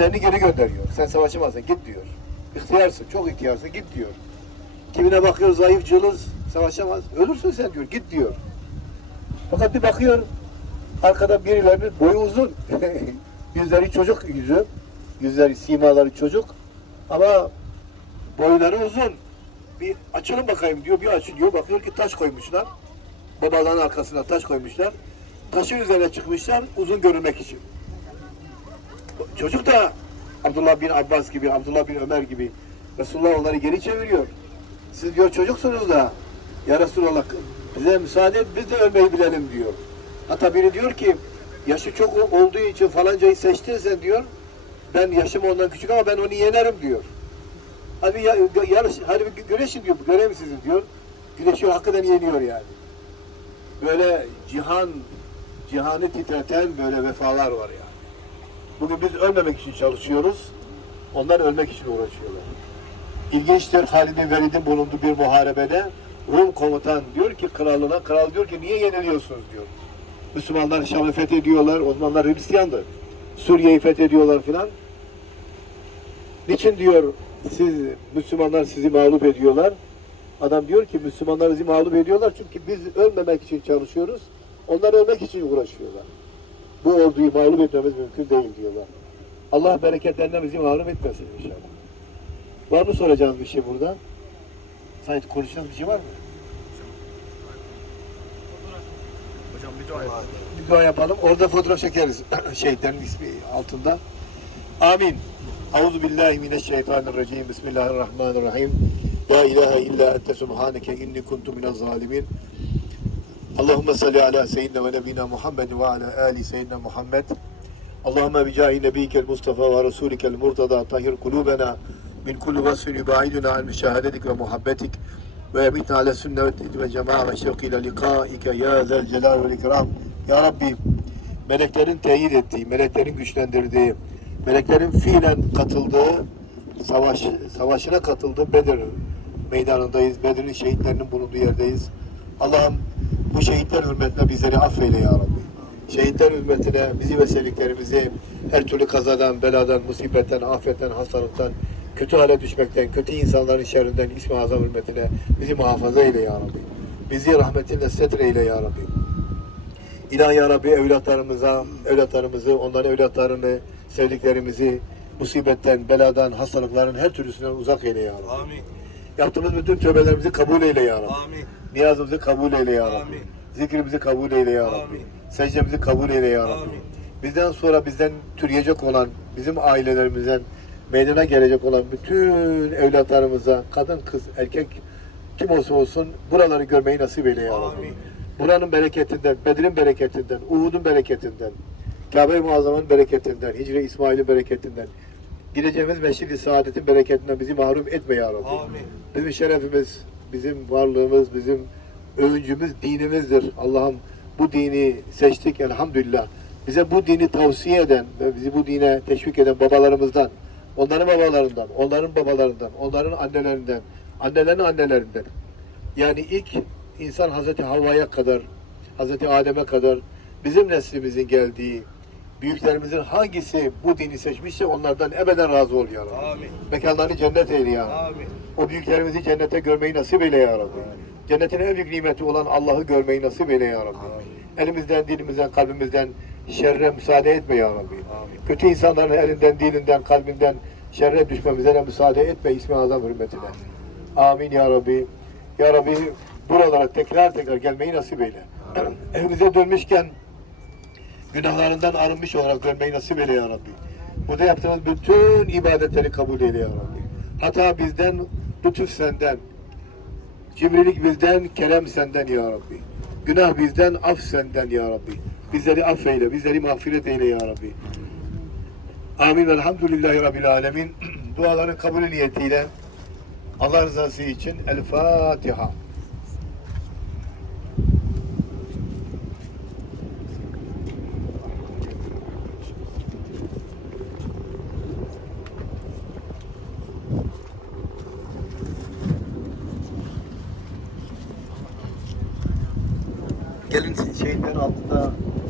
kimilerini geri gönderiyor. Sen savaşamazsın, git diyor. İhtiyarsın, çok ihtiyarsın, git diyor. Kimine bakıyor, zayıf, cılız, savaşamaz. Ölürsün sen diyor, git diyor. Fakat bir bakıyor, arkada birilerinin boyu uzun. Yüzleri çocuk yüzü. Yüzleri, simaları çocuk. Ama boyları uzun. Bir açılın bakayım diyor, bir açılıyor. Bakıyor ki taş koymuşlar. Babaların arkasına taş koymuşlar. Taşın üzerine çıkmışlar uzun görünmek için. Çocuk da Abdullah bin Abbas gibi, Abdullah bin Ömer gibi Resulullah onları geri çeviriyor. Siz diyor çocuksunuz da ya Resulallah bize müsaade et biz de ölmeyi bilelim diyor. Hatta biri diyor ki yaşı çok olduğu için falancayı seçtin sen diyor. Ben yaşım ondan küçük ama ben onu yenerim diyor. Hadi yarış, hadi bir güreşin diyor, göreyim sizi diyor. Güreşiyor, hakikaten yeniyor yani. Böyle cihanı titreten böyle vefalar var yani. Bugün biz ölmemek için çalışıyoruz. Onlar ölmek için uğraşıyorlar. İlginçtir, Halid bin Velid'in bulunduğu bir muharebede Rum komutan diyor ki kralına, kral diyor ki niye yeniliyorsunuz diyor. Müslümanlar Şam'ı fethediyorlar, o zamanlar Hristiyandı. Suriye'yi fethediyorlar filan. Niçin diyor siz Müslümanlar sizi mağlup ediyorlar? Adam diyor ki Müslümanlar bizi mağlup ediyorlar çünkü biz ölmemek için çalışıyoruz. Onlar ölmek için uğraşıyorlar. Bu orduyu mağlup etmemiz mümkün değil diyorlar. Allah bereketlerinden bizi mağlup etmesin inşallah. Var mı soracağınız bir şey burada? Sanki konuşacağınız bir şey var mı? Hocam bir dua yapalım. Bir dua yapalım. Orada fotoğraf çekeriz. Şehitlerin ismi altında. Amin. Euzu billahi mineşşeytanirracim. Bismillahirrahmanirrahim. La ilahe illa ente subhaneke inni kuntu minez zalimin. Allahümme salli ala seyyidina ve nebina Muhammed ve ala ali seyyidina Muhammed. Allahümme bi cahi nebikel Mustafa ve Resulikel Murtada tahhir kulubena min kulli vasfin yubaiduna an müşahedetik ve muhabbetik ve emitna ala sünnet ve cema'a ve şevki ile likaike ya zel celal ve ikram. Ya Rabbi, meleklerin teyit ettiği, meleklerin güçlendirdiği, meleklerin fiilen katıldığı savaşına katıldığı Bedir meydanındayız. Bedir'in şehitlerinin bulunduğu yerdeyiz. Allah'ım bu şehitler hürmetine bizleri affeyle ya Rabbi. Şehitler hürmetine bizi ve sevdiklerimizi her türlü kazadan, beladan, musibetten, afetten, hastalıktan, kötü hale düşmekten, kötü insanların şerrinden İsmi Azam hürmetine bizi muhafaza eyle ya Rabbi. Bizi rahmetinle setre eyle ya Rabbi. İlahi ya Rabbi evlatlarımızı, onların evlatlarını, sevdiklerimizi musibetten, beladan, hastalıkların her türlüsünden uzak eyle ya Rabbi. Amin. Yaptığımız bütün tövbelerimizi kabul eyle ya Rabbi. Amin. Niyazımızı kabul eyle ya Rabbi. Amin. Zikrimizi kabul eyle ya Rabbi. Amin. Secdemizi kabul eyle ya Rabbi. Amin. Bizden sonra bizden türeyecek olan, bizim ailelerimizden meydana gelecek olan bütün evlatlarımıza, kadın, kız, erkek kim olsa olsun buraları görmeyi nasip eyle ya Rabbi. Amin. Buranın bereketinden, Bedir'in bereketinden, Uhud'un bereketinden, Kabe-i Muazzama'nın bereketinden, Hicri İsmail'in bereketinden, gideceğimiz Meşrid-i Saadet'in bereketinden bizi mahrum etme ya Rabbi. Amin. Bizim şerefimiz, bizim varlığımız, bizim övüncümüz dinimizdir. Allah'ım bu dini seçtik elhamdülillah. Bize bu dini tavsiye eden ve bizi bu dine teşvik eden babalarımızdan, onların babalarından, onların babalarından, onların annelerinden, annelerin annelerinden. Yani ilk insan Hazreti Havva'ya kadar, Hazreti Adem'e kadar bizim neslimizin geldiği, büyüklerimizin hangisi bu dini seçmişse onlardan ebeden razı ol ya Rabbi. Amin. Mekanlarını cennet eyle ya Rabbi. Amin. O büyüklerimizi cennete görmeyi nasip eyle ya Rabbi. Cennetin en büyük nimeti olan Allah'ı görmeyi nasip eyle ya Rabbi. Elimizden, dilimizden, kalbimizden şerre müsaade etme ya Rabbi. Kötü insanların elinden, dilinden, kalbinden şerre düşmemize de müsaade etme İsmi Azam hürmetine. Amin ya Rabbi. Ya Rabbi buralara tekrar gelmeyi nasip eyle. Evimize dönmüşken günahlarından arınmış olarak dönmeyi nasip eyle ya Rabbi. Burada yaptığımız bütün ibadetleri kabul eyle ya Rabbi. Hata bizden, lütuf senden. Cimrilik bizden, kerem senden ya Rabbi. Günah bizden, af senden ya Rabbi. Bizleri affeyle, bizleri mağfiret eyle ya Rabbi. Amin. Elhamdülillahi Rabbil Alemin. Duaların kabulü niyetiyle Allah rızası için El Fatiha. Gelin şehitlerin altında